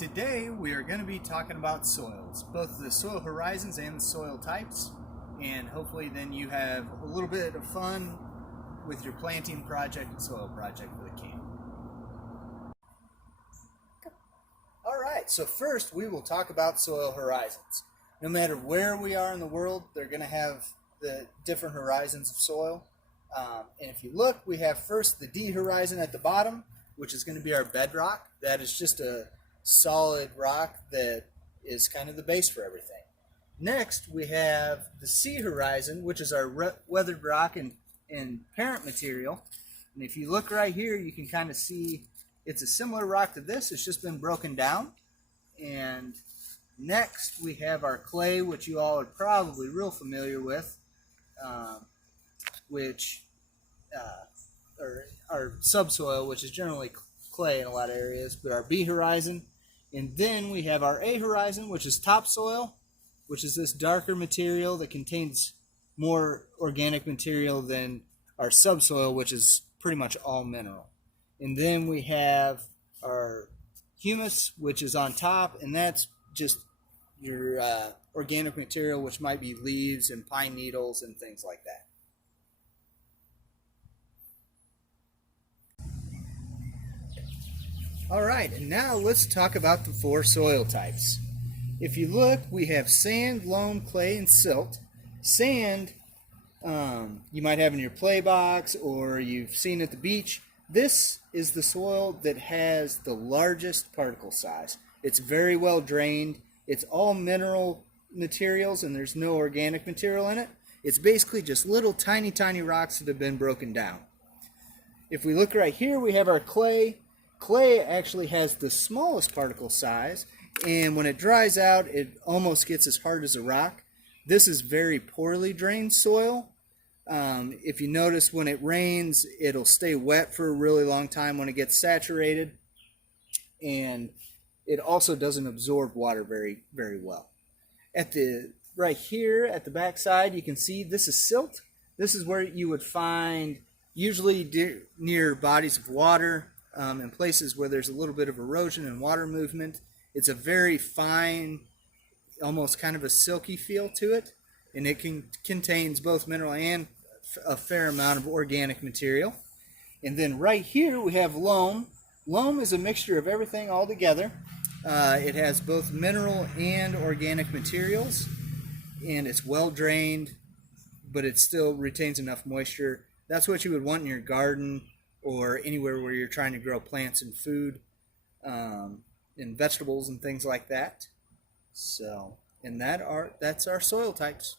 Today we are going to be talking about soils, both the soil horizons and the soil types, and hopefully then you have a little bit of fun with your planting project and soil project for the camp. Alright, so first we will talk about soil horizons. No matter where we are in the world, they're going to have the different horizons of soil. And if you look, we have first the D horizon at the bottom, which is going to be our bedrock. That is just a solid rock that is kind of the base for everything. Next, we have the C horizon, which is our weathered rock and parent material. And if you look right here, you can kind of see it's a similar rock to this. It's just been broken down. And next, we have our clay, which you all are probably real familiar with, or our subsoil, which is generally clay in a lot of areas, but our B horizon. And then we have our A horizon, which is topsoil, which is this darker material that contains more organic material than our subsoil, which is pretty much all mineral. And then we have our humus, which is on top, and that's just your organic material, which might be leaves and pine needles and things like that. All right, and now let's talk about the four soil types. If you look, we have sand, loam, clay, and silt. Sand, you might have in your play box or you've seen at the beach. This is the soil that has the largest particle size. It's very well drained. It's all mineral materials and there's no organic material in it. It's basically just little tiny rocks that have been broken down. If we look right here, we have our clay. Clay actually has the smallest particle size, and when it dries out, it almost gets as hard as a rock. This is very poorly drained soil. If you notice, when it rains, it'll stay wet for a really long time when it gets saturated, and it also doesn't absorb water very well. Right here at the back side, you can see this is silt. This is where you would find usually near bodies of water, in places where there's a little bit of erosion and water movement. It's a very fine, almost kind of a silky feel to it, and it contains both mineral and a fair amount of organic material. And then right here we have loam. Loam is a mixture of everything all together. It has both mineral and organic materials, and it's well drained, but it still retains enough moisture. That's what you would want in your garden or anywhere where you're trying to grow plants and food and vegetables and things like that. So, and that's our soil types.